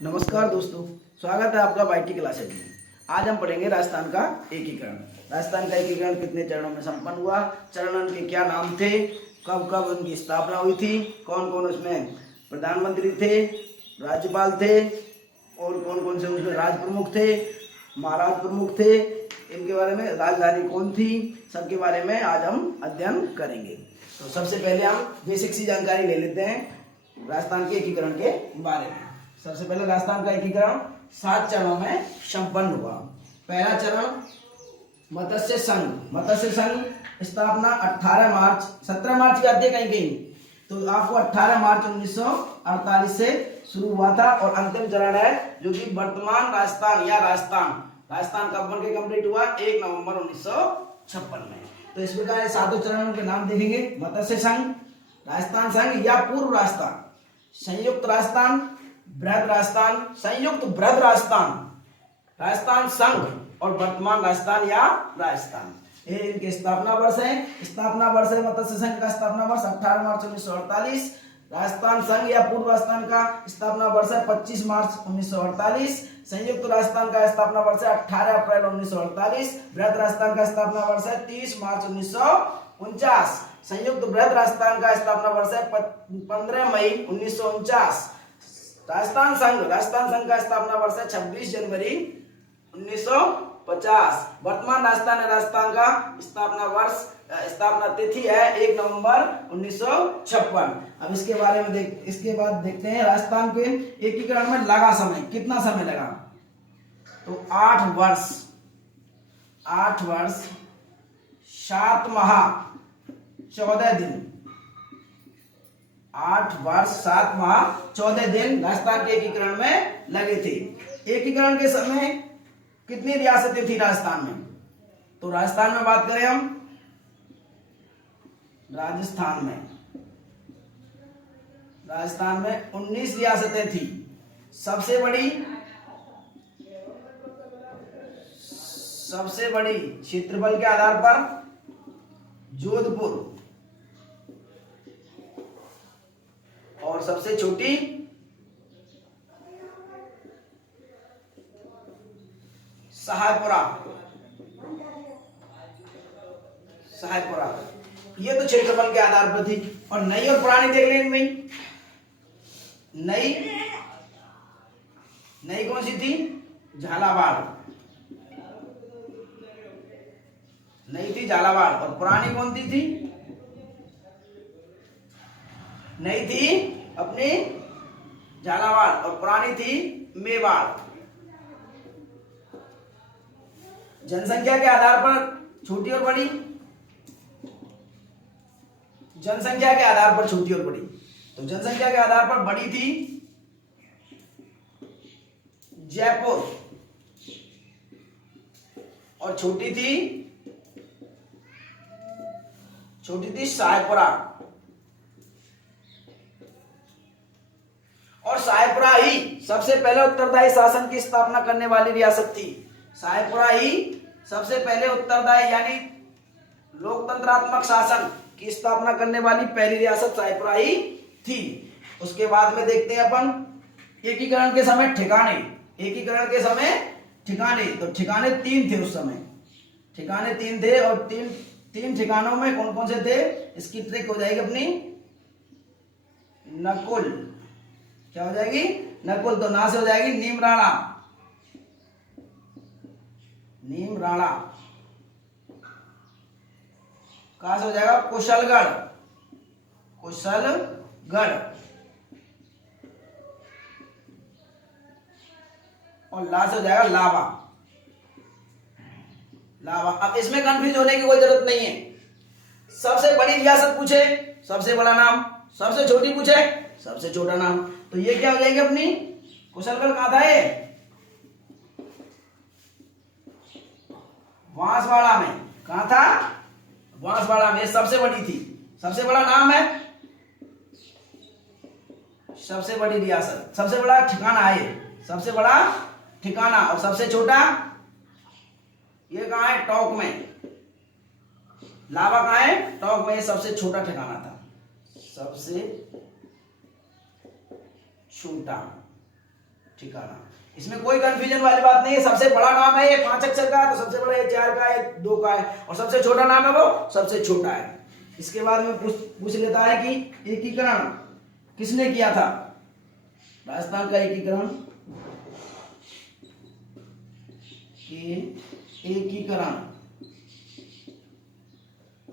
नमस्कार दोस्तों, स्वागत है आपका बाईटी क्लासेज में। आज हम पढ़ेंगे राजस्थान का एकीकरण। राजस्थान का एकीकरण कितने चरणों में संपन्न हुआ, चरण के क्या नाम थे, कब कब उनकी स्थापना हुई थी, कौन कौन उसमें प्रधानमंत्री थे, राज्यपाल थे और कौन कौन से उसमें राज प्रमुख थे, महाराज प्रमुख थे, इनके बारे में, राजधानी कौन थी, सबके बारे में आज हम अध्ययन करेंगे। तो सबसे पहले हम बेसिक सी जानकारी ले लेते हैं राजस्थान के एकीकरण के बारे में। सबसे पहले राजस्थान का एकीकरण 7 चरणों में संपन्न हुआ। पहला चरण मत्स्य संघ। मत्स्य संघ स्थापना 17 मार्च की आती है कहीं कहीं, तो आपको 18 मार्च 1948 से शुरू हुआ था और अंतिम चरण है जो कि वर्तमान राजस्थान या राजस्थान कब बन के कंप्लीट हुआ, 1 नवंबर 1956 में। तो इस प्रकार सातों चरणों के नाम देखेंगे। मत्स्य संघ, राजस्थान संघ या पूर्व राजस्थान, संयुक्त राजस्थान, बृहद राजस्थान, संयुक्त बृहद राजस्थान, राजस्थान संघ और वर्तमान राजस्थान या राजस्थान, ये इनके स्थापना वर्ष है। स्थापना वर्ष है मत्स्य संघ का स्थापना वर्ष 18 मार्च 1948। राजस्थान संघ या पूर्व राजस्थान का स्थापना वर्ष है 25 मार्च 1948। संयुक्त राजस्थान का स्थापना वर्ष है 18 अप्रैल 1948। बृहद राजस्थान का स्थापना वर्ष है 30 मार्च 1949। संयुक्त बृहद राजस्थान का स्थापना वर्ष है 15 मई 1949। राजस्थान संघ का स्थापना वर्ष है 26 जनवरी 1950। वर्तमान राजस्थान है राजस्थान का स्थापना तिथि है 1 नवंबर 1956। अब इसके बारे में इसके बाद देखते हैं राजस्थान के एकीकरण में लगा समय, कितना समय लगा। तो 8 वर्ष 7 माह 14 दिन, 8 वर्ष 7 माह 14 दिन राजस्थान के एकीकरण में लगे थे। एकीकरण के समय कितनी रियासतें थी राजस्थान में, तो राजस्थान में बात करें हम, राजस्थान में 19 रियासतें थी। सबसे बड़ी क्षेत्रफल के आधार पर जोधपुर और सबसे छोटी सहायपुरा। ये तो क्षेत्रफल के आधार पर थी। और नई और पुरानी देख लें इनमें। नई कौन सी थी, झालावाड़, नई थी झालावाड़। और पुरानी कौन थी, नई थी अपनी झालावाड़ और पुरानी थी मेवाड़। जनसंख्या के आधार पर छोटी और बड़ी, जनसंख्या के आधार पर छोटी और बड़ी। तो जनसंख्या के आधार पर बड़ी थी जयपुर और छोटी थी सहायपुरा। और सहायपुरा ही सबसे पहले उत्तरदायी शासन की स्थापना करने वाली रियासत थी। सहायपुरा ही सबसे पहले उत्तरदायी यानी लोकतंत्रात्मक शासन की स्थापना करने वाली पहली रियासत सहायपुरा ही थी। उसके बाद में देखते हैं अपन एकीकरण के समय ठिकाने। तो ठिकाने 3 थे उस समय, ठिकाने 3 थे और तीन ठिकानों में कौन कौन से थे, इसकी ट्रिक हो जाएगी अपनी नकुल। क्या हो जाएगी, नकुल। तो ना से हो जाएगी नीमराणा। कहां से हो जाएगा, कुशलगढ़। और ला से हो जाएगा लावा। अब इसमें कंफ्यूज होने की कोई जरूरत नहीं है। सबसे बड़ी रियासत पूछे सबसे बड़ा नाम, सबसे छोटी पूछे सबसे छोटा नाम। तो ये क्या हो जाएगी अपनी कुशलगढ़। कहां था ये, बांसवाड़ा में। कहां था, बांसवाड़ा में। सबसे बड़ी थी, सबसे बड़ा नाम है, सबसे बड़ी रियासत, सबसे बड़ा ठिकाना है, सबसे बड़ा ठिकाना। और सबसे छोटा ये कहां है, टोंक में। लावा कहां है, टोंक में। सबसे छोटा ठिकाना था, सबसे छोटा। ठिकाना। इसमें कोई कंफ्यूजन वाली बात नहीं है। सबसे बड़ा नाम है ये 5 अक्षर का, तो सबसे बड़ा ये 4 का है, 2 का है, और सबसे छोटा नाम है वो सबसे छोटा है। इसके बाद में पूछ लेता है कि एकीकरण किसने किया था? राजस्थान का एकीकरण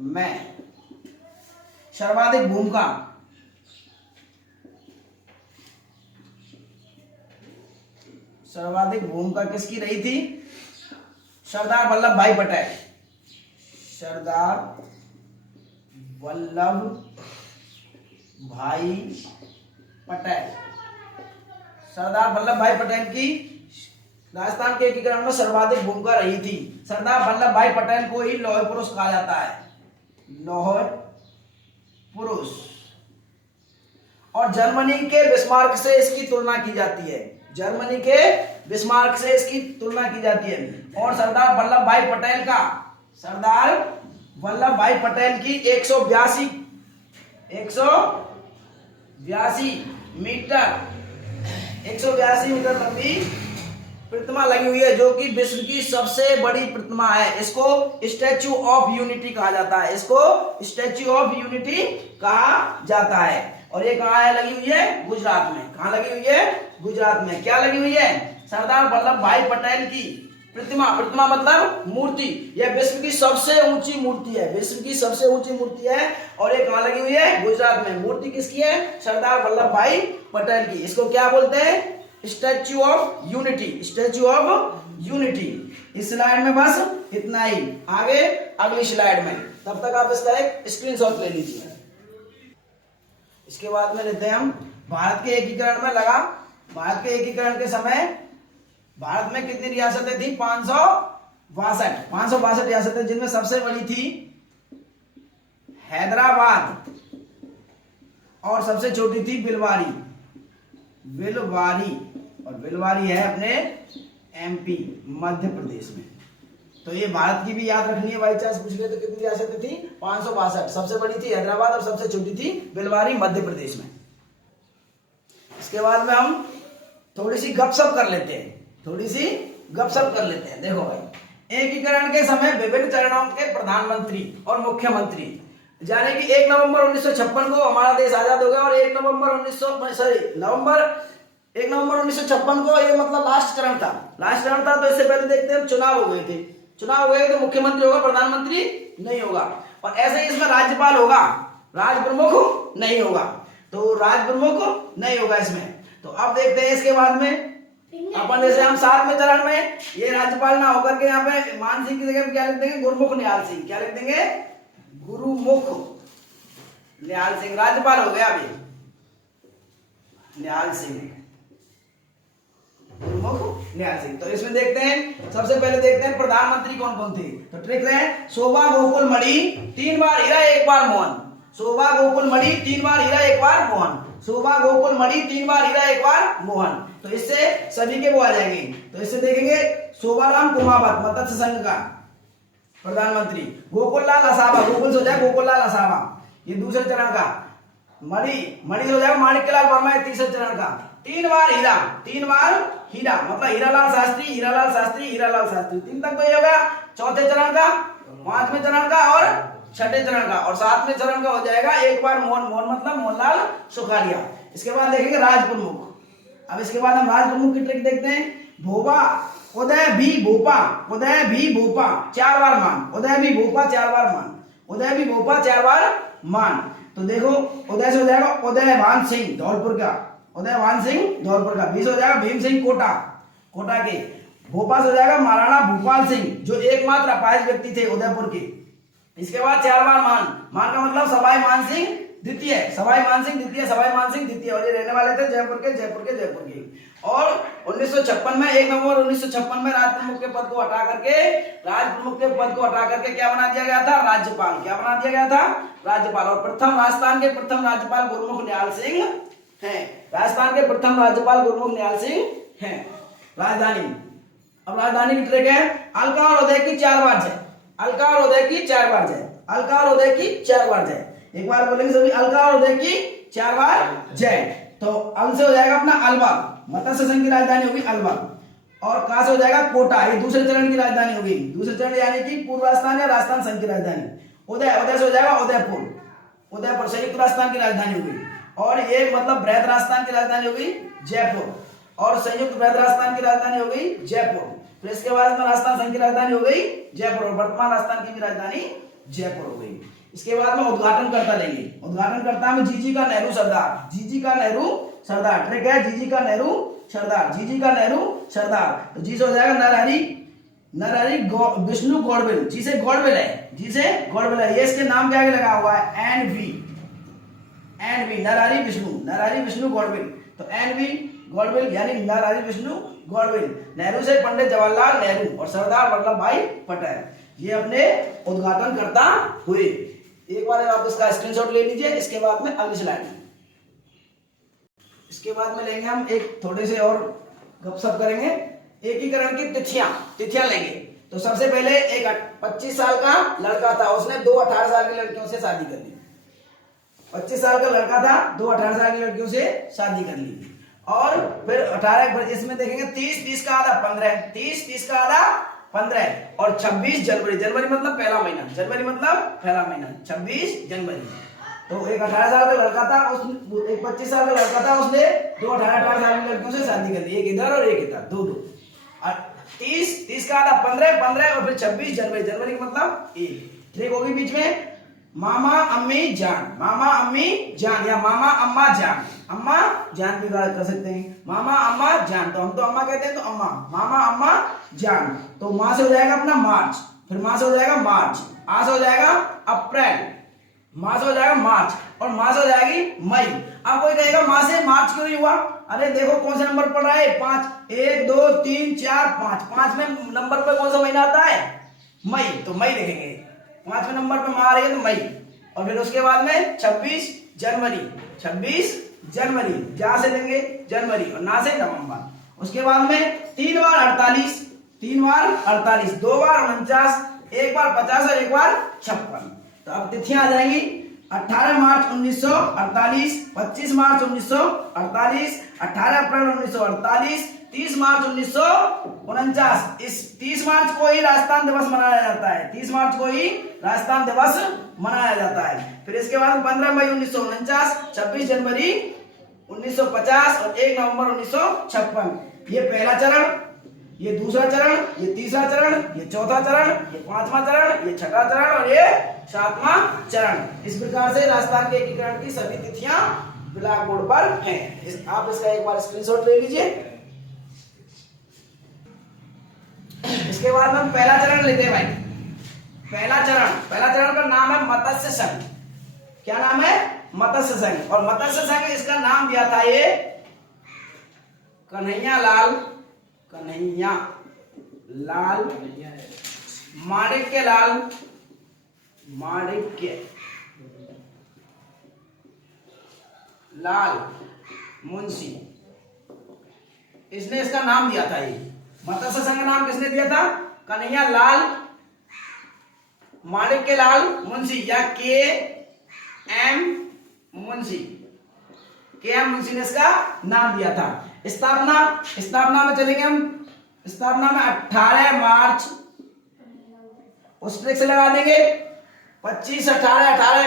में सर्वाधिक भूमिका किसकी रही थी? सरदार वल्लभ भाई पटेल। सरदार वल्लभ भाई पटेल। सरदार वल्लभ भाई पटेल की राजस्थान के एकीकरण में सर्वाधिक भूमिका रही थी। सरदार वल्लभ भाई पटेल को ही लौह पुरुष कहा जाता है, लौह पुरुष। और जर्मनी के बिस्मार्क से इसकी तुलना की जाती है। जर्मनी के बिस्मार्क से इसकी तुलना की जाती है। और सरदार वल्लभ भाई पटेल की 182 मीटर लंबी प्रतिमा लगी हुई है, जो कि विश्व की सबसे बड़ी प्रतिमा है। इसको स्टैच्यू ऑफ यूनिटी कहा जाता है। इसको स्टैच्यू ऑफ यूनिटी कहा जाता है। और ये कहाँ है लगी हुई है? गुजरात में। कहाँ लगी हुई है? गुजरात में। क्या लगी हुई है? सरदार वल्लभ भाई पटेल की प्रतिमा। प्रतिमा मतलब मूर्ति। यह विश्व की सबसे ऊंची मूर्ति है। विश्व की सबसे ऊंची मूर्ति है। और ये कहाँ लगी हुई है? गुजरात में। मूर्ति किसकी है? सरदार वल्लभ भाई पटेल की। इसको क्या बोलते हैं? Statue of unity. Statue of unity. इस स्लाइड में बस इतना ही। आगे अगली स्लाइड में। तब तक आप इसका एक स्क्रीनशॉट ले लीजिए। इसके बाद में लेते हैं हम भारत के एकीकरण में लगा। भारत के एकीकरण के समय भारत में कितनी रियासतें थी? 562 रियासतें, जिनमें सबसे बड़ी थी हैदराबाद और सबसे छोटी थी बिलवारी। और बिलवारी है अपने एमपी मध्य प्रदेश में। तो ये भारत की भी याद रखनी है, बाई चांस पूछ ले तो। कितनी रियासतें थी? 562। सबसे बड़ी थी हैदराबाद और सबसे छोटी थी बिलवारी मध्य प्रदेश में। इसके बाद में हम थोड़ी सी गपशप कर लेते हैं। देखो भाई, एकीकरण के समय विभिन्न चरणों के प्रधानमंत्री और मुख्यमंत्री, यानी कि 1 नवंबर 1956 को हमारा देश आजाद हो गया। और 1 नवंबर 1956 को ये मतलब लास्ट चरण था। तो इससे पहले देखते हैं चुनाव हो गए थे। तो मुख्यमंत्री होगा, प्रधानमंत्री नहीं होगा। और ऐसे ही इसमें राज्यपाल होगा, राज प्रमुख नहीं होगा। तो राज प्रमुख नहीं होगा इसमें। तो अब देखते हैं इसके बाद में अपन, जैसे हम 7वें चरण में ये राज्यपाल ना होकर के यहाँ पे मान सिंह की जगह क्या लिख देंगे? गुरुमुख निहाल सिंह। क्या लिख देंगे? गुरुमुख निहाल सिंह राज्यपाल हो गया अभी। निहाल सिंह, गुरुमुख निहाल सिंह। तो इसमें देखते हैं, सबसे पहले देखते हैं प्रधानमंत्री कौन कौन थे। तो ट्रिक है, शोभा गोकुल मणि 3 बार हीरा 1 बार मोहन। शोभा गोकुल मणि 3 बार हीरा 1 बार मोहन। शोभा गोकुल मणि 3 बार हीरा 1 बार मोहन। तो इससे सभी के वो आ जाएंगे। तो इससे देखेंगे शोभाराम कुमावत मत्स्य संघ का प्रधानमंत्री। गोकुललाल असावा, गोकुल से हो जाए गोकुललाल असावा, ये दूसरे चरण का। मणि से हो जाएगा माणिक्यलाल वर्मा, ये तीसरे चरण का। 3 बार हीरा मतलब हीरालाल शास्त्री। 3 तक तो ये हो गया। चौथे चरण का, 5वें चरण का और 6ठे चरण का। और 7वें चरण का हो जाएगा 1 बार मोहन मतलब मोहनलाल सुखाड़िया। इसके बाद देखेंगे राज प्रमुख। अब इसके बाद हम राज प्रमुख की ट्रिक देखते हैं। भोपा, उदय भी भोपा 4 बार मान। उदय भी भोपा 4 बार मान। तो देखो, उदय से हो जाएगा उदयभान सिंह धौलपुर का। 20 हो जाएगा भीम सिंह कोटा के। भोपा से हो जाएगा महाराणा भूपाल सिंह, जो एकमात्र अपाहिज व्यक्ति थे उदयपुर के। इसके बाद 4 बार मान का मतलब सवाई मान सिंह द्वितीय। और ये रहने वाले थे जयपुर के। और 1956 में 1 नवंबर 1956 में राज प्रमुख के पद को हटा करके क्या बना दिया गया था? राज्यपाल। क्या बना दिया गया था? राज्यपाल। और राजस्थान के प्रथम राज्यपाल गुरुमुख निहाल सिंह हैं। राजधानी, अब राजधानी की ट्रिक है, अलका और उदय की 4 बार जय। एक बार बोलेंगे सभी, अलका और उदय की 4 बार जय। तो अल से हो जाएगा अपना अलवर। मत्स्य संघ की राजधानी होगी अलवर। और कहां से हो जाएगा, कोटा, ये दूसरे चरण की राजधानी होगी। दूसरे चरण यानी कि पूर्व राजस्थान या राजस्थान संघ की राजधानी। उदय, उदय से हो जाएगा उदयपुर, उदयपुर संयुक्त राजस्थान की राजधानी होगी। और ये मतलब बृहद राजस्थान की राजधानी होगी जयपुर, और संयुक्त बृहद राजस्थान की राजधानी हो गई जयपुर। फिर इसके बाद में राजस्थान संघ की राजधानी हो गई जयपुर, और वर्तमान राजस्थान की भी राजधानी जयपुर हो गई। इसके बाद में उद्घाटनकर्ता लेंगे। उद्घाटनकर्ता में जीजी का नेहरू सरदार, जीजी का नेहरू सरदार, ट्रिक है जीजी का नेहरू सरदार, जीजी का नेहरू सरदार। तो जी से हो जाएगा नरहरि, नरहरि विष्णु गौड़बिल, जी से गौड़बिल है, जी से गौड़बिल है। ये इसके नाम के आगे लगा हुआ है एनवी, एनवी नरहरि विष्णु, नरहरि विष्णु गौड़बिल। तो एनवी गौड़बिल यानी नरहरि विष्णु गौड़बिल। नेहरू से पंडित जवाहरलाल नेहरू और सरदार वल्लभ भाई पटेल, ये अपने उद्घाटनकर्ता हुए। एक बार आप इसका स्क्रीनशॉट ले लीजिए। इसके बाद में अगली स्लाइड, इसके बाद में लेंगे हम एक थोड़े से और गपशप करेंगे। एकीकरण की तिथियां, तिथियां लेंगे। तो सबसे पहले एक 25 साल का लड़का था, उसने 2 18 साल की लड़कियों से शादी कर ली। 25 साल का लड़का था, 2 18 साल की लड़कियों से शादी कर ली। और फिर 18 इसमें देखेंगे 30 30 का आधा 15, 30 30 का आधा 15, और 26 जनवरी, जनवरी मतलब पहला महीना, जनवरी मतलब पहला महीना, 26 जनवरी। तो एक 18 साल का लड़का था, उस एक 25 साल का लड़का था, उसने 2 18 साल की लड़कियों से शादी कर ली, एक इधर और एक इधर, दो दो। 30 30 का आधा 15 15, और फिर 26 जनवरी, जनवरी का मतलब एक। ठीक होगी बीच में मामा अम्मी जान, मामा अम्मी जान या मामा अम्मा जान, अम्मा जान भी बात कर सकते हैं, मामा अम्मा जान। तो हम तो अम्मा कहते हैं, तो अम्मा, मामा अम्मा जान। तो माँ से हो जाएगा अपना मार्च, फिर माँ से हो जाएगा मार्च, आ से हो जाएगा अप्रैल, माँ से हो जाएगा मार्च, और माँ से हो जाएगी मई। अब कोई कहेगा माँ से मार्च क्यों नहीं हुआ? अरे देखो कौन सा नंबर पड़ रहा है, 5, 1 2 3 4 5, 5 में नंबर पे कौन सा महीना आता है? मई। तो मई देखेंगे, 5वें नंबर पे माँ आ रही है तो मई। और फिर उसके बाद में 26 जनवरी, 26 जनवरी, जा से लेंगे जनवरी और ना से नवंबर। उसके बाद में 3 बार 48, 3 बार 48, 2 बार 49, 1 बार 50 और 1 बार 56। तो अब तिथियां आ जाएंगी 18 मार्च 1948, 25 मार्च 1948, 18 अप्रैल 1948, 30 मार्च 1949। इस 30 मार्च को ही राजस्थान दिवस मनाया जाता है, 30 मार्च को ही राजस्थान दिवस मनाया जाता है। फिर इसके बाद 15 मई 1949, 26 जनवरी 1950 और 1 नवंबर 1956। ये पहला चरण, ये दूसरा चरण, ये तीसरा चरण, ये चौथा चरण, ये 5वां चरण, ये 6वां चरण और ये 7वां चरण। इस प्रकार से राजस्थान के एकीकरण की सभी तिथियां ब्लैक बोर्ड पर हैं। आप इसका एक बार स्क्रीनशॉट ले लीजिए। इसके बाद हम पहला चरण लेते हैं भाई। पहला चरण का नाम है मत्स्य संघ। क्या नाम है? मत्स्य संघ। और मत्स्य संघ इसका नाम दिया था ये कन्हैया लाल माणिक्य लाल मुंशी, इसने इसका नाम दिया था। ये मत्स्य संघ का नाम किसने दिया था? कन्हैया लाल माणिक्य लाल मुंशी या के एम मुंशी, ने इसका नाम दिया था। स्थापना में चलेंगे हम। स्थापना में 18 मार्च, उस ट्रिक से लगा देंगे 25 18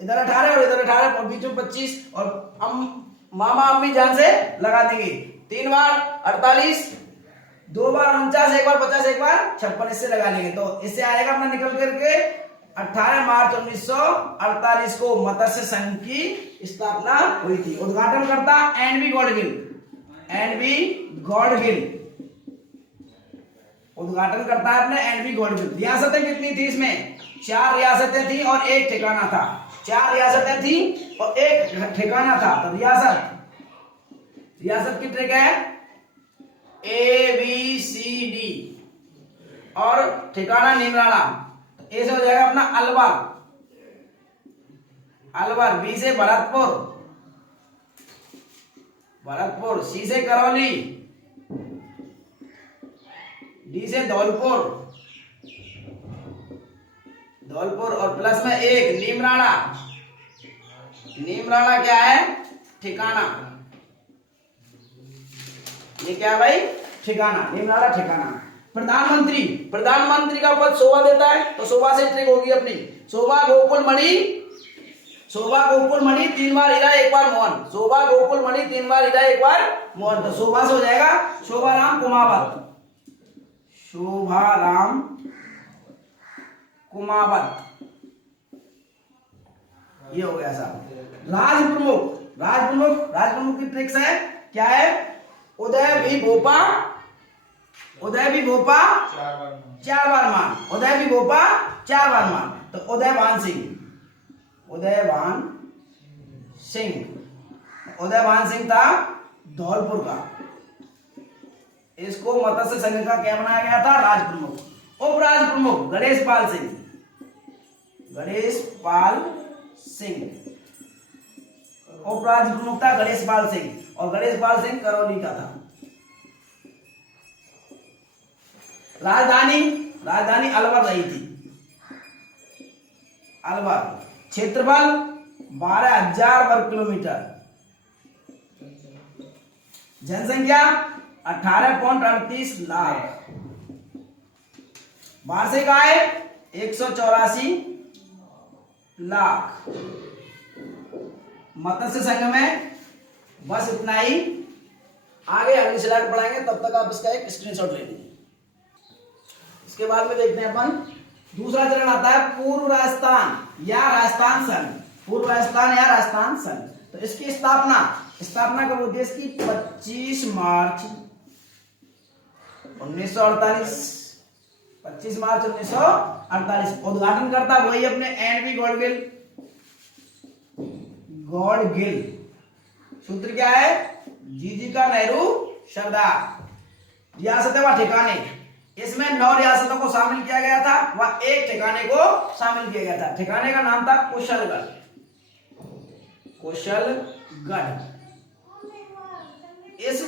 इधर 18 और इधर 18 और बीच में 25, और मामा अम्मी जान से लगा देंगे। 3 बार 48, 2 बार 49, 1 बार 50, 1 बार 56, इससे लगा लेंगे। तो इससे आएगा अपना निकल करके 18 मार्च 1948 को मत्स्य संघ की स्थापना हुई थी। उद्घाटनकर्ता एनवी गॉडगिल, उद्घाटनकर्ता अपने एनवी गॉडगिल। रियासतें कितनी थी इसमें? 4 रियासतें थी और 1 ठिकाना था। 4 रियासतें थी और 1 ठिकाना था। तो रियासत की ट्रिक है ABCD और ठिकाना निमराला। ए से हो जाएगा अपना अलवर, बी से भरतपुर, सी से करौली, डी से धौलपुर और प्लस में 1 नीमराणा क्या है? ठिकाना। ये क्या है भाई? ठिकाना, नेम ला रहा ठिकाना। प्रधानमंत्री, प्रधानमंत्री का पद शोभा देता है, तो शोभा से ट्रिक होगी अपनी। शोभा गोकुल मणि, शोभा गोकुल मणि 3 बार हीरा 1 बार मोहन, शोभा गोकुल मणि 3 बार हीरा 1 बार मोहन, तो शोभा से हो जाएगा शोभाराम कुमावत, शोभाराम कुमावत, ये हो गया साहब। राज प्रमुख, राज प्रमुख, राज प्रमुख की ट्रिक्स है, क्या है? उदय भी भोपा, उदय भी भोपा 4 बार मान, उदय भी भोपा 4 बार मान, तो उदयभान सिंह, उदयभान सिंह, उदयभान सिंह था धौलपुर का, इसको मत्स्य संघ का क्या बनाया गया था? राज प्रमुख। उपराज प्रमुख गणेश पाल सिंह, गणेश पाल सिंह, उपराज प्रमुख था गणेश पाल सिंह, और गणेश पाल सिंह करौली का था। राजधानी, राजधानी अलवर रही थी, अलवर। क्षेत्रफल 12,000 वर्ग किलोमीटर, जनसंख्या 18.38 लाख, वार्षिक आय 184 लाख। मत्स्य संघ में बस इतना ही, आगे अगली स्लाइड पढ़ाएंगे, तब तक आप इसका एक स्क्रीनशॉट ले लीजिए। इसके बाद में देखते हैं अपन दूसरा चरण आता है पूर्व राजस्थान या राजस्थान संघ, पूर्व राजस्थान या राजस्थान संघ। तो इसकी स्थापना, स्थापना कब होती है इसकी? 25 मार्च 1948, 25 मार्च 1948। उद्घाटन करता वही अपने एन.वी. गॉडगिल, गॉडगिल। सूत्र क्या है? जीजीका नेहरू सरदार। रियासतें व ठिकाने, इसमें 9 रियासतों को शामिल किया गया था, वह 1 ठिकाने को शामिल किया गया था। ठिकाने का नाम था कुशलगढ़, कुशलगढ़, इस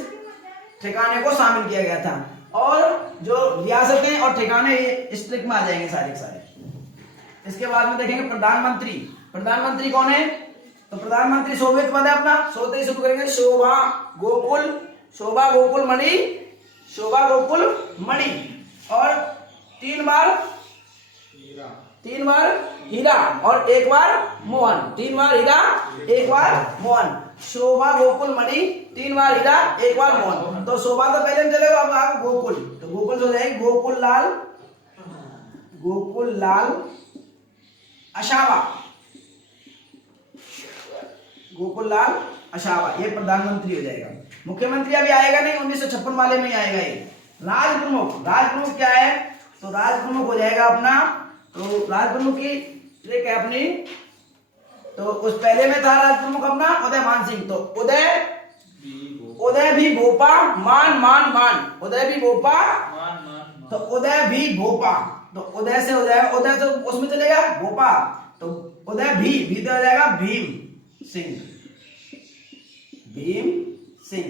ठिकाने को शामिल किया गया था। और जो रियासतें और ठिकाने इस ट्रिक में आ जाएंगे सारे के सारे। इसके बाद में देखेंगे प्रधानमंत्री। प्रधानमंत्री कौन है? तो प्रधानमंत्री सोवियत पद है अपना, सोते ही शुरू करेंगे शोभा गोकुल, शोभा गोकुल मणि, शोभा गोकुल मणि, और 3 बार हीरा और 1 बार मोहन, 3 बार हीरा 1 बार मोहन, शोभा गोकुल मणि 3 बार हीरा 1 बार मोहन। तो शोभा तो पहले चलेगा, अब आगे गोकुल, तो गोकुल से हो जाएगी गोकुल लाल, गोकुल लाल अशावा, गोकुल लाल अशावा, ये प्रधानमंत्री हो जाएगा। मुख्यमंत्री अभी आएगा नहीं, 1956 वाले में ही आएगा ये। राज प्रमुख, राज प्रमुख क्या है? तो राज प्रमुख हो जाएगा अपना, तो राज प्रमुख की ट्रिक है अपनी, तो उस पहले में था राज प्रमुख अपना उदयभान सिंह, तो उदय भी भोपा मान मान मान, उदय भी भोपा तो उदय भी भोपा, तो उदय से हो जाएगा, उदय तो उसमें चलेगा भोपा, तो उदय भी तो हो जाएगा भीम सिंह, भीम सिंह,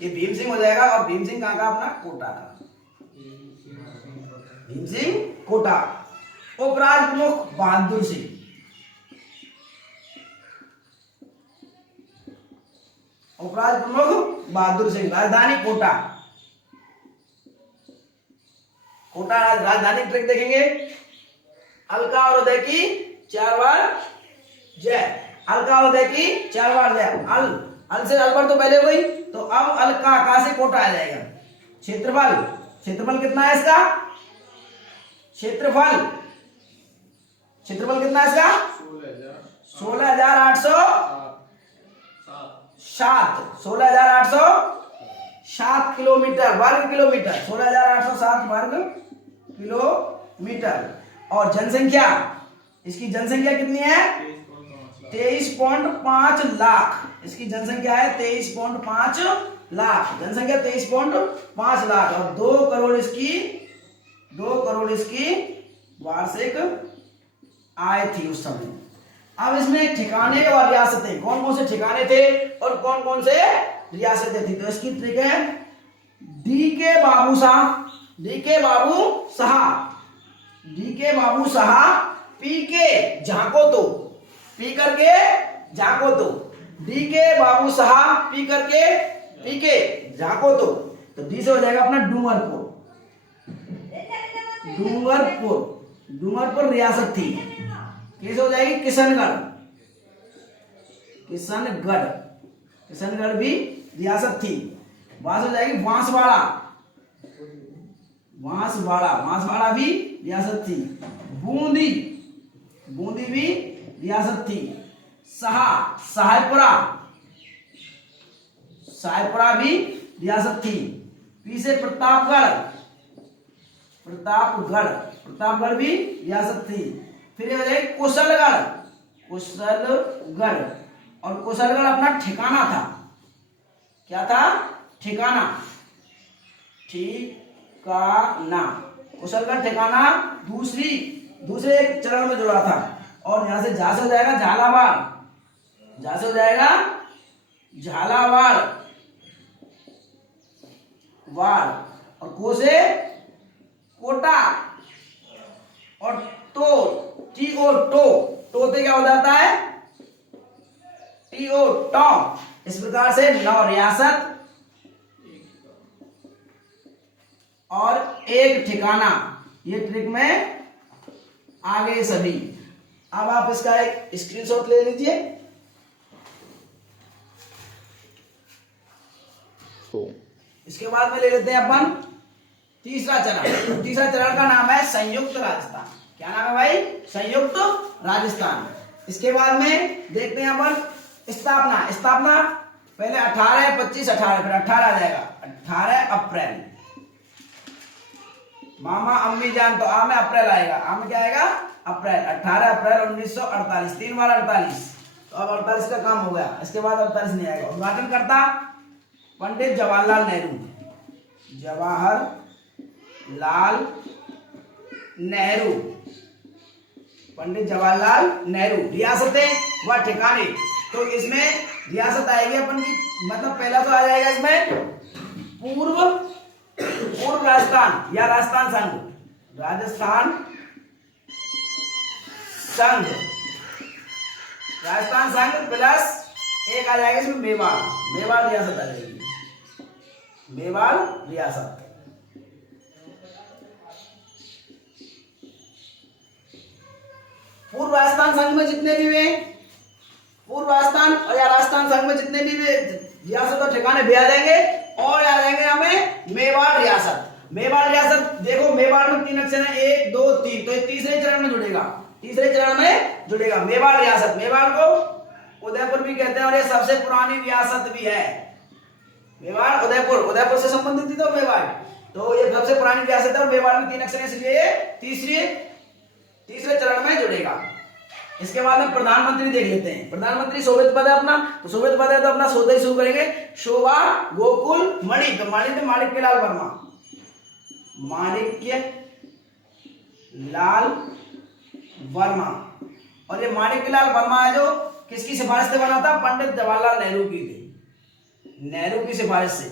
ये भीम सिंह हो जाएगा। और भीम सिंह कहां का? अपना कोटा का, भीम सिंह कोटा। उपराज प्रमुख बहादुर सिंह, उपराज प्रमुख बहादुर सिंह। राजधानी कोटा, कोटा राजधानी ट्रिक देखेंगे। अलका और उदय की 4 बार जय, अलका और उदय की 4 बार जय। अल से अलवर तो पहले हुई, तो अब अलका का से कोटा आ जाएगा। क्षेत्रफल, क्षेत्रफल कितना है इसका? क्षेत्रफल, क्षेत्रफल कितना है इसका? 16,807 किलोमीटर, वर्ग किलोमीटर, 16,807 वर्ग किलोमीटर। और जनसंख्या, इसकी जनसंख्या कितनी है? 23.5 लाख, इसकी जनसंख्या है 23.5 लाख, जनसंख्या 23.5 लाख, और 2 करोड़ इसकी वार्षिक आय थी उस समय। अब इसमें ठिकाने और रियासतें, कौन कौन से ठिकाने थे और कौन कौन से रियासतें थी, तो इसकी ट्रिक है डी.के. बाबू साहा पी.के. झांको तो, पी करके झांको तो, डी.के. बाबू साहा पी करके ठीक है, झाको तो डी से हो जाएगा अपना डूंगरपुर। डूंगरपुर, डूंगरपुर रियासत थी। कैसे हो जाएगी? किशनगढ़, किशनगढ़, किशनगढ़ भी रियासत थी। वहां से हो जाएगी बांसवाड़ा, बांसवाड़ा, बांसवाड़ा भी रियासत थी। बूंदी, बूंदी भी रियासत थी। सहायपुरा, सहायपुरा भी रियासत थी। पीछे प्रतापगढ़, प्रतापगढ़, प्रतापगढ़ भी रियासत थी। फिर हो जाएगी कुशलगढ़, कुशलगढ़, और कुशलगढ़ अपना ठिकाना था। क्या था? ठिकाना, ठिकाना, कुशलगढ़ ठिकाना दूसरे एक चरण में जुड़ा था। और यहां से जहां से हो जाएगा झालावाड़, जहां से हो जाएगा झालावाड़, वाड़, और को से कोटा, और टो से क्या हो जाता है? टो। इस प्रकार से 9 रियासत और एक ठिकाना, ये ट्रिक में आ गए सभी। अब आप इसका एक स्क्रीनशॉट ले लीजिए। इसके बाद में ले लेते हैं अपन तीसरा चरण। तीसरा चरण का नाम है संयुक्त राजस्थान। क्या नाम है भाई? संयुक्त राजस्थान। इसके बाद में देखते हैं अपन स्थापना। स्थापना पहले 18, 25, 18, फिर 18 आ जाएगा। 18 अप्रैल, मामा अम्मी जान, तो आ में अप्रैल आएगा। आ में क्या आएगा? अप्रैल। 18 अप्रैल 1948, 3 बार 48, तो अब 48 का काम हो गया। इसके बाद 48 नहीं आएगा। उद्घाटन करता पंडित जवाहरलाल नेहरू, जवाहरलाल नेहरू, पंडित जवाहरलाल नेहरू। रियासतें व ठिकाने, तो इसमें रियासत आएगी अपन की, मतलब पहला तो आ जाएगा इसमें पूर्व राजस्थान या राजस्थान संघ, राजस्थान संघ, राजस्थान संघ प्लस एक आ जाएगा इसमें मेवाड़, मेवाड़ रियासत आ जाएगी, मेवाड़ रियासत। पूर्व राजस्थान संघ में जितने भी हुए, पूर्व राजस्थान और या राजस्थान संघ में जितने भी रियासत और ठिकाने भी आ जाएंगे, और आ जाएंगे हमें मेवाड़ रियासत। मेवाड़ रियासत देखो, मेवाड़ में 3 अक्षर है, 1, 2, 3, तो ये तीसरे चरण में जुड़ेगा, तीसरे चरण में जुड़ेगा मेवाड़ रियासत। मेवाड़ को उदयपुर भी कहते हैं और ये सबसे पुरानी रियासत भी है। मेवाड़ उदयपुर से संबंधित थी तो मेवाड़, तो ये सबसे पुरानी रियासत है और मेवाड़ में 3 अक्षर है, इसलिए तीसरे चरण में जुड़ेगा। इसके बाद में प्रधानमंत्री देख लेते हैं। प्रधानमंत्री शोभित पद है अपना, तो शोभित पद है तो अपना शोधा ही शुरू करेंगे। शोभा गोकुल मणि, तो मणि तो माणिक्यलाल वर्मा, माणिक्यलाल वर्मा। और ये माणिक्यलाल वर्मा है जो किसकी सिफारिश से बना था? पंडित जवाहरलाल नेहरू की थी, नेहरू की सिफारिश से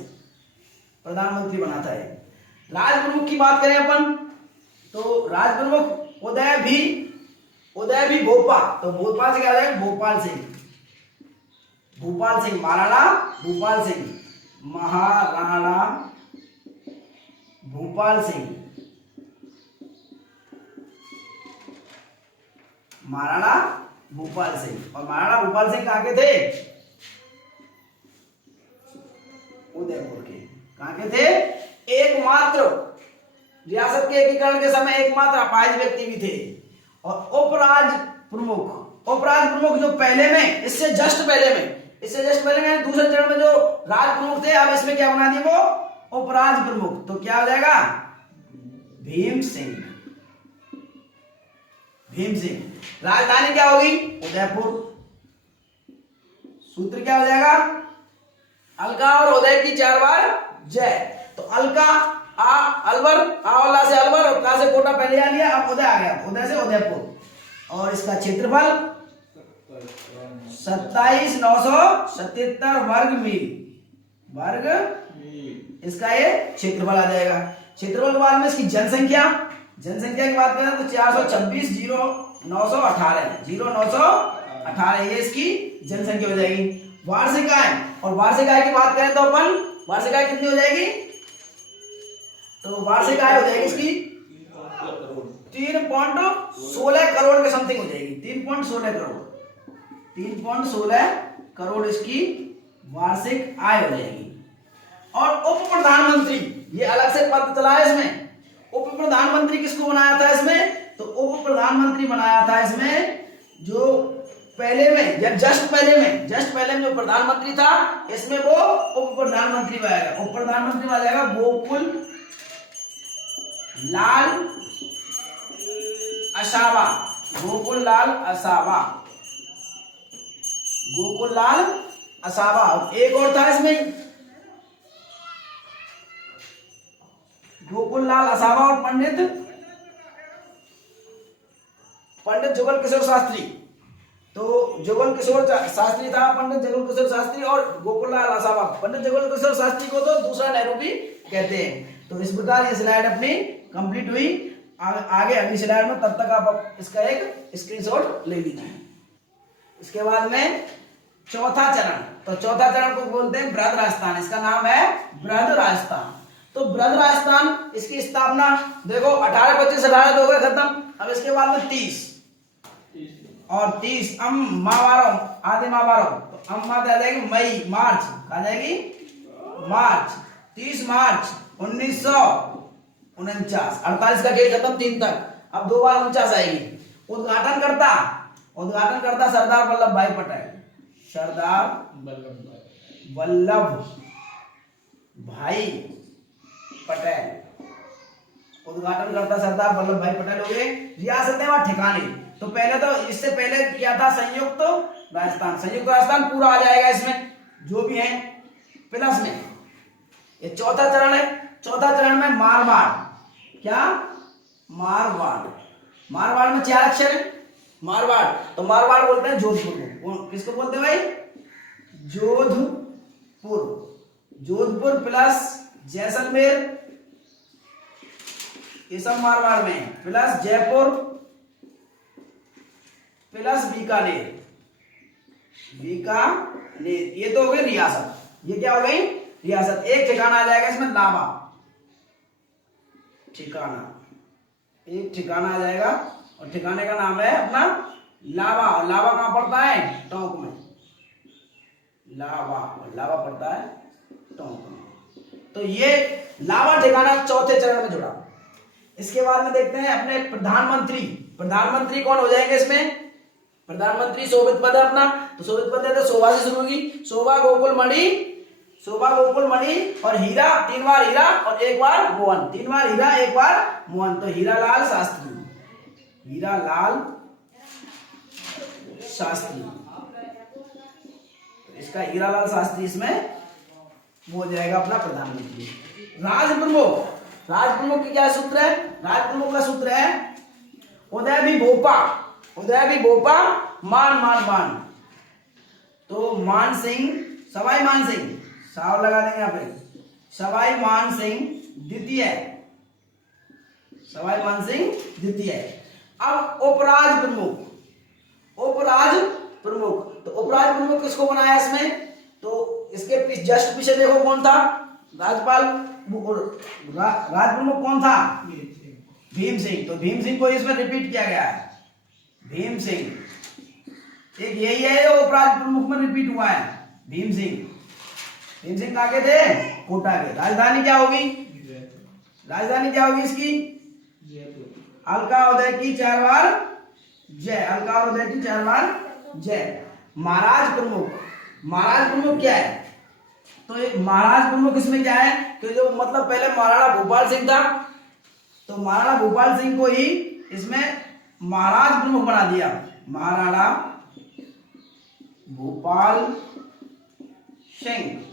प्रधानमंत्री बना था। राज प्रमुख की बात करें अपन, तो राज प्रमुख उदय भी भोपा, तो भोपाल से क्या हो जाएगा? भोपाल सिंह, भोपाल सिंह, महाराणा भोपाल सिंह, महाराणा भोपाल सिंह, महाराणा भोपाल सिंह। और महाराणा भोपाल सिंह कहां के थे? उदयपुर के। कहां के थे? एकमात्र रियासत के एकीकरण के समय एकमात्र अपाहिज व्यक्ति भी थे। और उपराज प्रमुख जो पहले में, इससे जस्ट पहले में दूसरे चरण में जो राज प्रमुख थे, अब इसमें क्या बना दिए? वो उपराज प्रमुख। तो क्या हो जाएगा? भीम सिंह। राजधानी क्या होगी? उदयपुर। सूत्र क्या हो जाएगा? अलका और उदय की 4 बार जय। तो अलका अलवर, आवला से अलवर और का से कोटा पहले आ लिया, अब उदय आ गया, उदय से उदयपुर। और इसका क्षेत्रफल 27,977 वर्ग मील, इसका ये क्षेत्रफल आ जाएगा। क्षेत्रफल के बाद में इसकी जनसंख्या की बात करें तो 426, 0918 ये इसकी जनसंख्या हो जाएगी। वार्षिक आय और वार्षिक आय की बात करें तो अपन वार्षिक आय कितनी हो जाएगी, तो वार्षिक आय हो जाएगी इसकी 3.16 करोड़ के समथिंग हो जाएगी। 3.16 करोड़, 3.16 करोड़ इसकी वार्षिक आय हो जाएगी। और उप प्रधानमंत्री, ये अलग से पद चला है इसमें। उप प्रधानमंत्री किसको बनाया था इसमें, तो उप प्रधानमंत्री बनाया था इसमें जो पहले में, जस्ट पहले में जो प्रधानमंत्री था, इसमें वो उप प्रधानमंत्री बनेगा। उप प्रधानमंत्री बन जाएगा गोकुल लाल असावा, गोकुल लाल असावा, गोकुल लाल असावा। एक और था इसमें गोकुल लाल असावा और पंडित जुगल किशोर शास्त्री। तो जुगल किशोर शास्त्री था, पंडित जुगल किशोर शास्त्री और गोकुल लाल असावा। पंडित जुगल किशोर शास्त्री को तो दूसरा नेहरू भी कहते हैं। तो इस प्रकार ये स्लाइड अपनी कंप्लीट हुई। आगे अगली स्लाइड में, तब तक आप इसका एक स्क्रीनशॉट ले लीजिए। इसके बाद में चौथा चरण, तो चौथा चरण को बोलते हैं बृहद राजस्थान। इसका नाम है बृहद राजस्थान। तो बृहद राजस्थान, इसकी स्थापना देखो 1825 18 तो हो गए खत्म। अब इसके बाद में 30 और 30 आधे मावारो, तो आ जाएगी मई मार्च, आ जाएगी मार्च, 30 मार्च 1949, 48 का खेल खत्म 3 तक। अब 2 बार 49 आएगी। उद्घाटन करता सरदार वल्लभ भाई पटेल, सरदार वल्लभ भाई पटेल, उद्घाटन करता सरदार वल्लभ भाई पटेल हो गए। रियासतें व ठिकाने, तो पहले तो इससे पहले किया था संयुक्त राजस्थान। संयुक्त राजस्थान पूरा आ जाएगा इसमें जो भी है प्लस में। ये चौथा चरण है। चौथा चरण में मारवाड़, क्या मारवाड़ में 4 अक्षर है। मारवाड़, तो मारवाड़ बोलते हैं जोधपुर को। किसको बोलते हैं भाई, जोधपुर प्लस जैसलमेर, ये सब मारवाड़ में, प्लस जयपुर प्लस बीकानेर, ये तो हो गई रियासत। ये क्या हो गई, रियासत। एक ठिकाना आ जाएगा इसमें लावा, एक ठिकाना आ जाएगा और ठिकाने का नाम है अपना लावा। और लावा कहां पड़ता है, टोंक में। लावा पड़ता है टोंक में। तो ये लावा ठिकाना चौथे चरण में जुड़ा। इसके बाद में देखते हैं अपने प्रधानमंत्री कौन हो जाएंगे इसमें। प्रधानमंत्री शोभित पद है अपना, तो शोभित पद है तो शोभा से शुरू होगी। शोभा गोकुल मणि और हीरा, 3 बार हीरा और 1 बार मोहन, 3 बार हीरा 1 बार मोहन। तो हीरालाल शास्त्री, इसका हीरालाल शास्त्री इसमें वो हो जाएगा अपना प्रधानमंत्री। राज प्रमुख की क्या सूत्र है, राज प्रमुख का सूत्र है उदय भी भोपा मान। तो सवाई मान सिंह, साव लगा देंगे यहाँ पे, सवाई मान सिंह द्वितीय। अब उपराज प्रमुख, तो उपराज प्रमुख किसको बनाया इसमें, तो इसके जस्ट पीछे देखो कौन था, राज प्रमुख कौन था, भीम सिंह। तो भीम सिंह को इसमें रिपीट किया गया है, भीम सिंह। एक यही है जो उपराज प्रमुख में रिपीट हुआ है, भीम सिंह कहाँ के थे, कोटा के। राजधानी क्या होगी इसकी, अलका उदय की 4 बार जय। महाराज प्रमुख क्या है, तो एक महाराज प्रमुख इसमें क्या है, तो जो मतलब पहले महाराणा भोपाल सिंह था, तो महाराणा भोपाल सिंह को ही इसमें महाराज प्रमुख बना दिया। महाराणा भोपाल सिंह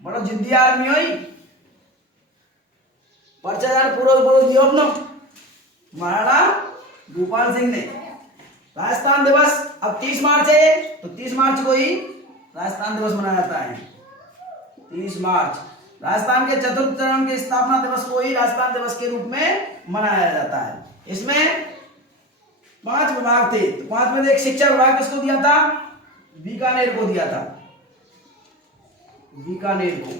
बड़ा जिद्दी आदमी हुई, परिचय पूर्व दियो अपना। महाराणा भोपाल सिंह ने राजस्थान दिवस, अब 30 मार्च है, तो 30 मार्च को ही राजस्थान दिवस मनाया जाता है। 30 मार्च राजस्थान के चतुर्थ चरण के स्थापना दिवस को ही राजस्थान दिवस के रूप में मनाया जाता है। इसमें 5 विभाग थे, तो 5 में से एक शिक्षा विभाग किसको दिया था, बीकानेर को दिया था। बीकानेर को।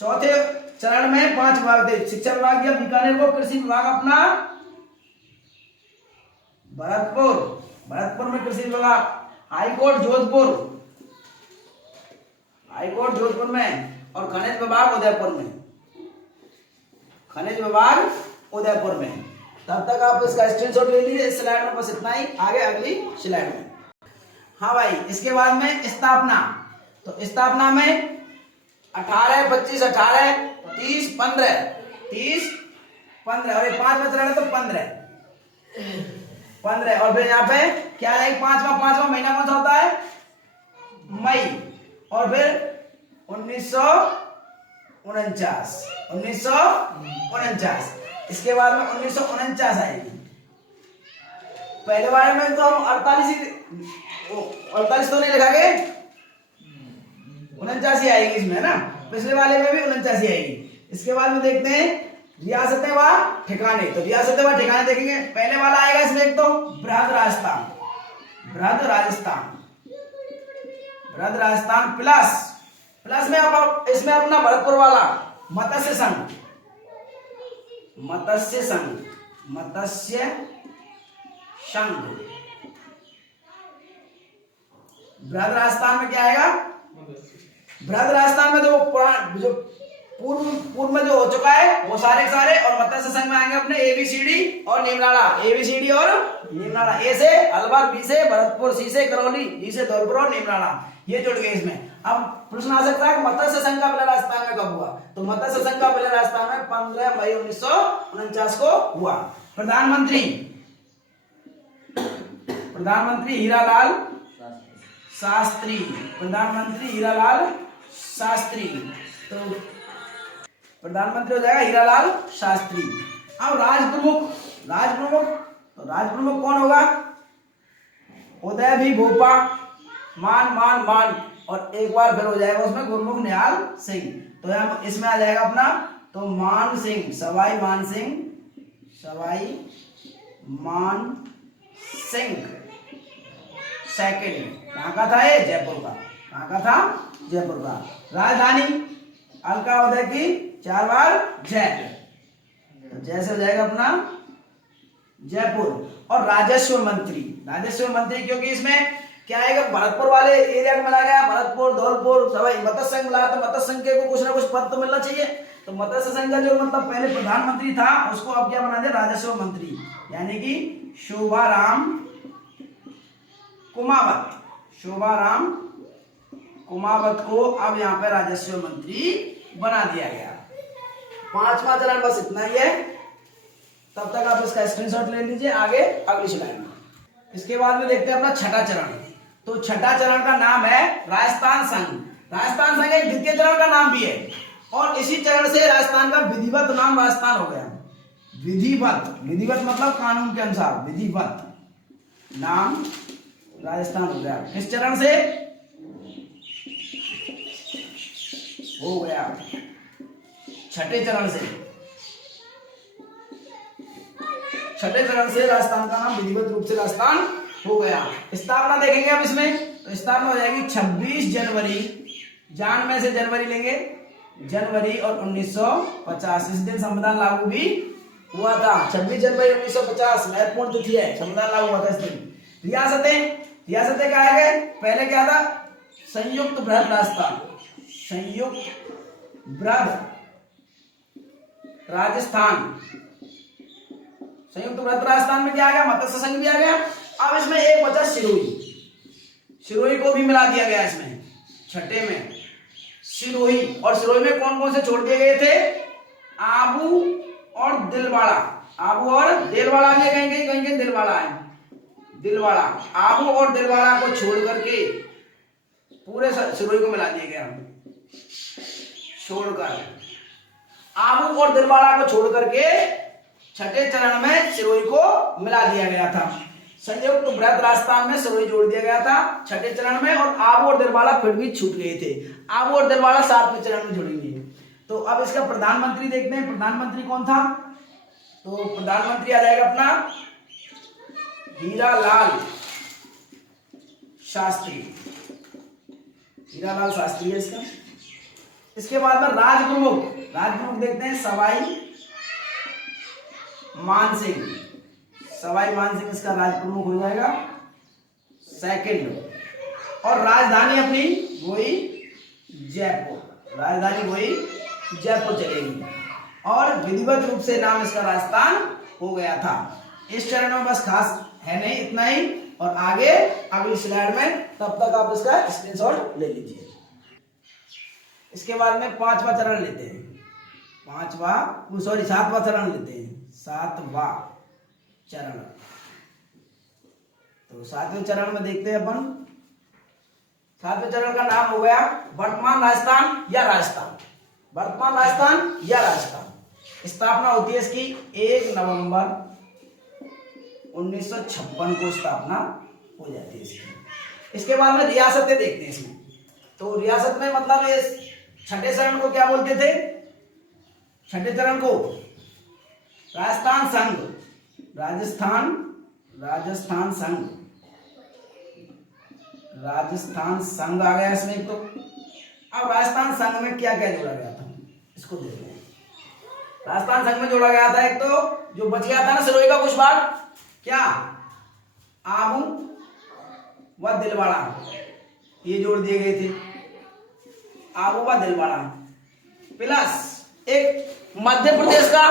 चौथे चरण में 5 विभाग थे, शिक्षा विभाग दिया बीकानेर को, कृषि विभाग अपना भरतपुर, भरतपुर में कृषि विभाग, हाईकोर्ट जोधपुर, हाईकोर्ट जोधपुर में, और खनिज विभाग उदयपुर में, खनिज विभाग उदयपुर में। तब तक आप इसका स्क्रीनशॉट ले लीजिए। इस स्लाइड में बस इतना ही, आगे अगली स्लाइड में। हाँ भाई, इसके बाद में स्थापना। तो स्थापना में 18, 25, 18, 30, 15, 30, 15 और ये 5वां चरण है तो 15, और फिर यहाँ पे क्या है, पांचवा महीना कौन सा होता है, मई, और फिर 1949। इसके बाद में 1949 आएगी। पहले बारे में तो हम 48 तो नहीं लिखागे, 49 ही आएगी इसमें ना, पिछले वाले में भी 49 आएगी। इसके बाद में देखते हैं रियासतें व ठिकाने। तो रियासतें व ठिकाने देखेंगे। पहले वाला आएगा इसमें एक तो बृहद राजस्थान, बृहद राजस्थान प्लस में अब इसमें अपना भरतपुर वाला मत्स्य संघ, बृहद राजस्थान में क्या आएगा, बृहद राजस्थान में तो जो पूर्व में जो हो चुका है वो सारे और मत्स्य संघ में आएंगे अपने ABCD और नीमनाड़ा, ABCD और नीमनाड़ा। A से अलवर, B से भरतपुर, C से करौली, D से धौलपुर और नीमनाड़ा, ये जुड़ गए इसमें। अब प्रश्न आ सकता है कि मत्स्य संघ का पहला राजस्थान में कब हुआ, तो मत्स्य संघ का पहला राजस्थान में 15 मई 1949 को हुआ। प्रधानमंत्री हीरालाल शास्त्री, तो प्रधानमंत्री हो जाएगा हीरालाल शास्त्री। अब राजप्रमुख कौन होगा, उदय भी भोपा, मान, और एक बार फिर हो जाएगा उसमें गुरमुख निहाल सिंह। तो यहाँ इसमें आ जाएगा अपना तो मान सिंह, सवाई मान सिंह सेकंड। कहाँ का था ये, जयपुर का। राजधानी अलका उदय की 4 बार जय, तो जैसे हो जाएगा अपना जयपुर। और राजस्व मंत्री क्योंकि इसमें क्या आएगा, भरतपुर वाले एरिया को मिला गया, भरतपुर, धौलपुर, सवाई, मत्स्य संघ मिला, तो मत्स्य संघ को कुछ ना कुछ पद तो मिलना चाहिए। तो मत्स्य संघ का जो मतलब पहले प्रधानमंत्री था उसको अब क्या बना दिया, राजस्व मंत्री, यानी कि शोभाराम कुमावत को अब यहाँ पे राजस्व मंत्री बना दिया गया। 5वां चरण बस इतना ही है। तब तक आप इसका स्क्रीनशॉट ले लीजिए, आगे अगली स्लाइड में। इसके बाद में देखते हैं अपना छठा चरण। तो छठा चरण का नाम है राजस्थान संघ एक द्वितीय चरण का नाम भी है, और इसी चरण से राजस्थान का विधिवत नाम राजस्थान हो गया। विधिवत मतलब कानून के अनुसार, विधिवत नाम राजस्थान हो गया। किस चरण से हो गया, छठे चरण से राजस्थान का नाम विधिवत रूप से राजस्थान हो गया। स्थापना देखेंगे अब इसमें, तो स्थापना हो जाएगी 26 जनवरी, जान में से जनवरी लेंगे, जनवरी और 1950। इस दिन संविधान लागू भी हुआ था। 26 जनवरी 1950 महत्वपूर्ण तिथि है, संविधान लागू हुआ था इस दिन। रियासतें क्या है, पहले क्या था, संयुक्त बृहद राजस्थान, संयुक्त बृहद राजस्थान में क्या आ गया, मत्स्य संघ भी आ गया। अब इसमें एक बचा सिरोही को भी मिला दिया गया इसमें, छठे में सिरोही। और सिरोही में कौन कौन से छोड़ दिए गए थे, आबू और दिलवाड़ा भी कहीं दिलवाड़ा है, आबू और दिलवाड़ा को छोड़ करके पूरे सिरोही को मिला दिया गया। आबू और दिलवाड़ा को छोड़ करके छठे चरण में सिरोही को मिला दिया गया था। संयुक्त बृहद राजस्थान में सिरोही जोड़ दिया गया था छठे चरण में, और आबू और दिलवाड़ा फिर भी छूट गए थे। आबू और दिलवाड़ा 7वें चरण में जुड़ेंगे। तो अब इसका प्रधानमंत्री देखते हैं, प्रधानमंत्री कौन था। तो प्रधानमंत्री आ जाएगा अपना हीरालाल शास्त्री है इसका। इसके बाद में राज प्रमुख, राज प्रमुख देखते हैं सवाई मानसिंह, सवाई मानसिंह इसका राज प्रमुख हो जाएगा सेकंड। और राजधानी अपनी वही जयपुर, राजधानी वही जयपुर चलेगी। और विधिवत रूप से नाम इसका राजस्थान हो गया था। इस चरण में बस खास है नहीं, इतना ही। और आगे अगली स्लाइड में, तब तक आप इसका स्क्रीनशॉट ले लीजिए। इसके बाद में पांचवा चरण लेते हैं, सातवां चरण लेते हैं, सातवां चरण। तो सातवें चरण में देखते हैं अपन, सातवें चरण का नाम हो गया वर्तमान राजस्थान या राजस्थान। वर्तमान राजस्थान या राजस्थान स्थापना होती है इसकी 1 नवंबर 1956 को स्थापना हो जाती है इसकी। इसके बाद में रियासतें देखते हैं इसमें। तो रियासत में मतलब ये छठे चरण को क्या बोलते थे? छठे चरण को राजस्थान संघ, राजस्थान संघ, राजस्थान संघ आ गया इसमें। तो अब राजस्थान संघ में क्या क्या जोड़ा गया था इसको देखते हैं। राजस्थान संघ में जोड़ा गया था एक तो जो बच गया था ना सिरोही का कुछ भाग, क्या आबू व दिलवाड़ा, ये जोड़ दिए गए थे, आबू व दिलवाड़ा। प्लस एक मध्य प्रदेश का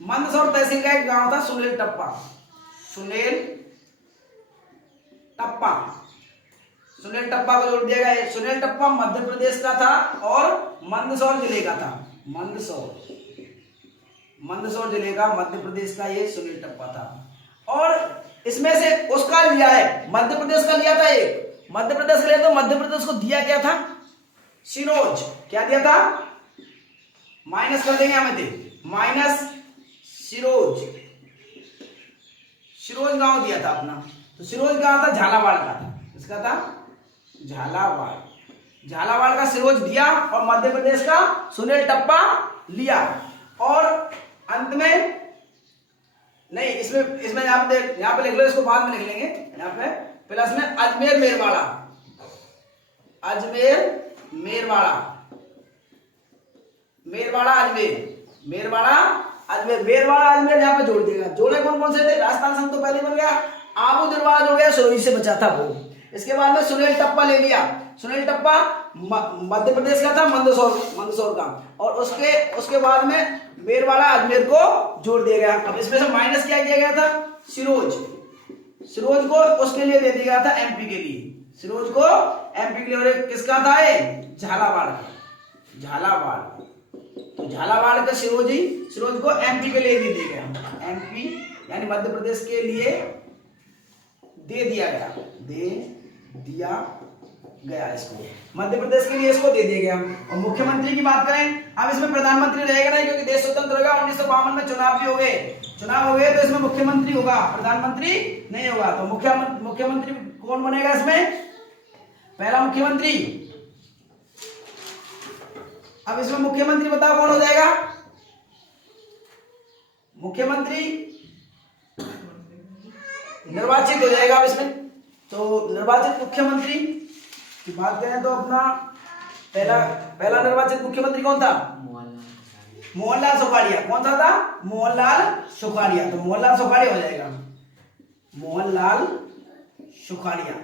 मंदसौर तहसील का एक गांव था सुनील टप्पा, सुनील टप्पा को जोड़ दिया गया। सुनील टप्पा मध्य प्रदेश का था और मंदसौर जिले का था, मंदसौर जिले का मध्य प्रदेश का ये सुनील टप्पा था। और इसमें से उसका लिया है, मध्य प्रदेश का लिया था एक, मध्य प्रदेश का लिया तो मध्य प्रदेश को दिया क्या था? सिरोज। क्या दिया था? माइनस कर देंगे हमें थे, माइनस सिरोज, सिरोज गांव दिया था अपना। तो सिरोज गांव था झालावाड़ का था, इसका था झालावाड़ का सिरोज दिया और मध्य प्रदेश का सुनील टप्पा लिया। और अंत में नहीं, इसमें यहाँ पे लिख लो, इसको बाद में लिख लेंगे। यहाँ पे प्लस में अजमेर मेरवाड़ा, अजमेर यहाँ पे जोड़ देगा। जोड़े कौन कौन से थे? राजस्थान संघ तो पहले बन गया, आबू दिलवाड़ा जोड़ गया, सिरोही से बचा था वो। इसके बाद में सुनील टप्पा ले लिया। सुनील टप्पा मध्य प्रदेश का था, मंदसौर का। और उसके बाद में मेरवाड़ा अजमेर को जोड़ दिया गया। अब इसमें से माइनस क्या किया गया था? सिरोज को उसके लिए दे दिया गया था, एमपी के लिए, सिरोज को एमपी के लिए। और किसका था ये? झालावाड़। तो झालावाड़ का सिरोज को एमपी के लिए दे दिया गया, एमपी यानी मध्य प्रदेश के लिए दे दिया गया इसको, मध्य प्रदेश के लिए इसको दे दिया गया। और मुख्यमंत्री की बात करें, अब इसमें प्रधानमंत्री रहेगा नहीं, क्योंकि देश स्वतंत्र होगा। 1952 में चुनाव हो गए, तो इसमें मुख्यमंत्री होगा, प्रधानमंत्री नहीं होगा। तो मुख्यमंत्री कौन बनेगा इसमें? पहला मुख्यमंत्री। अब इसमें मुख्यमंत्री बताओ कौन हो जाएगा? मुख्यमंत्री निर्वाचित हो जाएगा अब इसमें। तो निर्वाचित मुख्यमंत्री की बात करें तो अपना पहला निर्वाचित मुख्यमंत्री कौन था? मोहनलाल सुखाड़िया। कौन सा था? मोहनलाल सुखाड़िया। तो मोहनलाल सुखाड़िया हो जाएगा, मोहनलाल सुखाड़िया।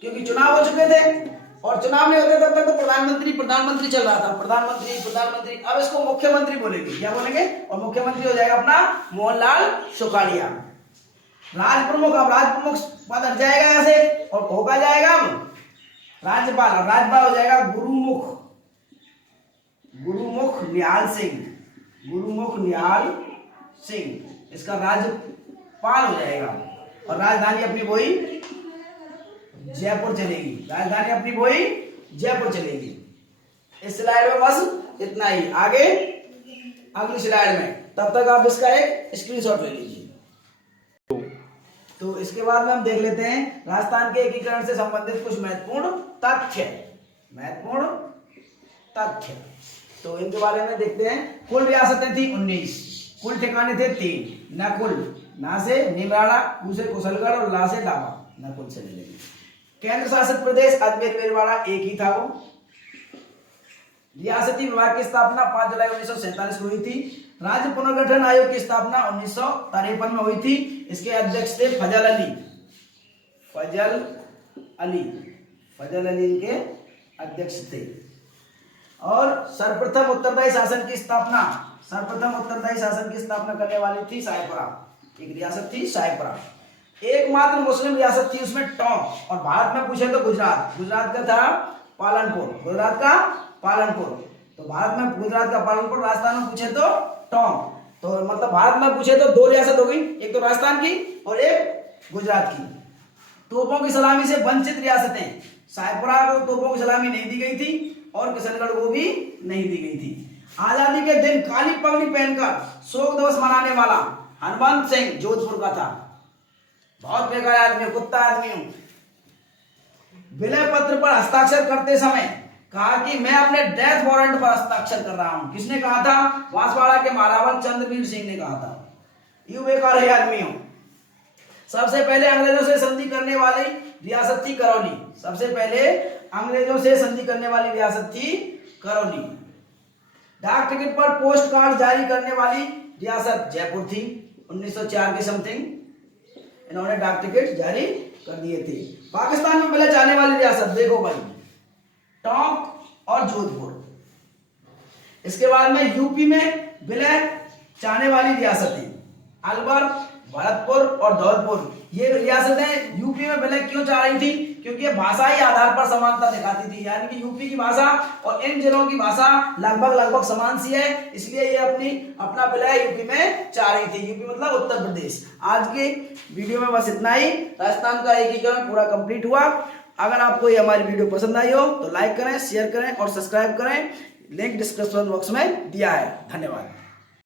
क्योंकि चुनाव हो चुके थे और चुनाव नहीं होते तब तक तो प्रधानमंत्री चल रहा था, प्रधानमंत्री। अब इसको मुख्यमंत्री बोलेंगे, क्या बोलेंगे? और मुख्यमंत्री हो जाएगा अपना मोहनलाल सुखाड़िया। राज प्रमुख, अब राज प्रमुख पद हट जाएगा यहाँ से और होगा जाएगा अब राज्यपाल। और राज्यपाल हो जाएगा गुरुमुख निहाल सिंह, इसका राज्यपाल हो जाएगा। और राजधानी अपनी वही जयपुर चलेगी। इस स्लाइड में बस इतना ही, आगे अगली स्लाइड में, तब तक आप इसका एक स्क्रीनशॉट ले लीजिए। तो इसके बाद में हम देख लेते हैं राजस्थान के एकीकरण से संबंधित कुछ महत्वपूर्ण तथ्य। तो इनके बारे में देखते हैं। कुल रियासतें थी 19, कुल ठिकाने थे 3, नकुल, ना से निमराड़ा, कु से कुशलगढ़ और ला से लावा, नकुल से ले लेंगे। केंद्र शासित प्रदेश अजमेर भीलवाड़ा एक ही था वो। रियासती विभाग की स्थापना 5 जुलाई 1947 को हुई थी। राज्य पुनर्गठन आयोग की स्थापना 1953 में हुई थी। इसके अध्यक्ष थे फजल अली। फजल अली इनके अध्यक्ष थे। और सर्वप्रथम उत्तरदायी शासन की स्थापना करने वाली थी शाहपुरा। एक रियासत थी शाहपुरा, एकमात्र मुस्लिम रियासत थी उसमें टोंक। और भारत में पूछे तो गुजरात का था पालनपुर। तो भारत में गुजरात का पालनपुर, राजस्थान में पूछे तो टोंक। तो मतलब भारत में पूछे तो 2 रियासत हो गई, एक तो राजस्थान की और एक गुजरात की। तोपों की सलामी से वंचित रियासतें, शाहपुरा को तोपों की सलामी नहीं दी गई थी और किशनगढ़ को भी नहीं दी गई थी। आजादी के दिन काली पगड़ी पहनकर शोक दिवस मनाने वाला हनुमंत सिंह जोधपुर का था। बहुत बेकार आदमी, कुत्ता आदमी हूं। विलय पत्र पर हस्ताक्षर करते समय कहा कि मैं अपने डेथ वारंट पर हस्ताक्षर कर रहा हूं। किसने कहा था? बांसवाड़ा के महारावल चंद्रवीर सिंह ने कहा था। यूं बेकार है आदमी हूं। सबसे पहले अंग्रेजों से संधि करने वाली रियासत थी करौली। डाक टिकट पर पोस्ट कार्ड जारी करने वाली रियासत जयपुर थी। 1904 के समथिंग इन्होंने डाक टिकट जारी कर दिए थे। पाकिस्तान में विलय चाहने वाली रियासत देखो भाई, टोंक और जोधपुर। इसके बाद में यूपी में विलय चाहने वाली रियासतें अलवर, भरतपुर और धौलपुर। ये रियासतें यूपी में विलय क्यों चाह रही थी? क्योंकि ये भाषाई आधार पर समानता दिखाती थी, यानी कि यूपी की भाषा और इन जिलों की भाषा लगभग समान सी है, इसलिए ये अपना विलय यूपी में चाह रही थी। यूपी मतलब उत्तर प्रदेश। आज के वीडियो में बस इतना ही। राजस्थान का एकीकरण पूरा कंप्लीट हुआ। अगर आपको ये हमारी वीडियो पसंद आई हो तो लाइक करें, शेयर करें और सब्सक्राइब करें। लिंक डिस्क्रिप्शन बॉक्स में दिया है। धन्यवाद।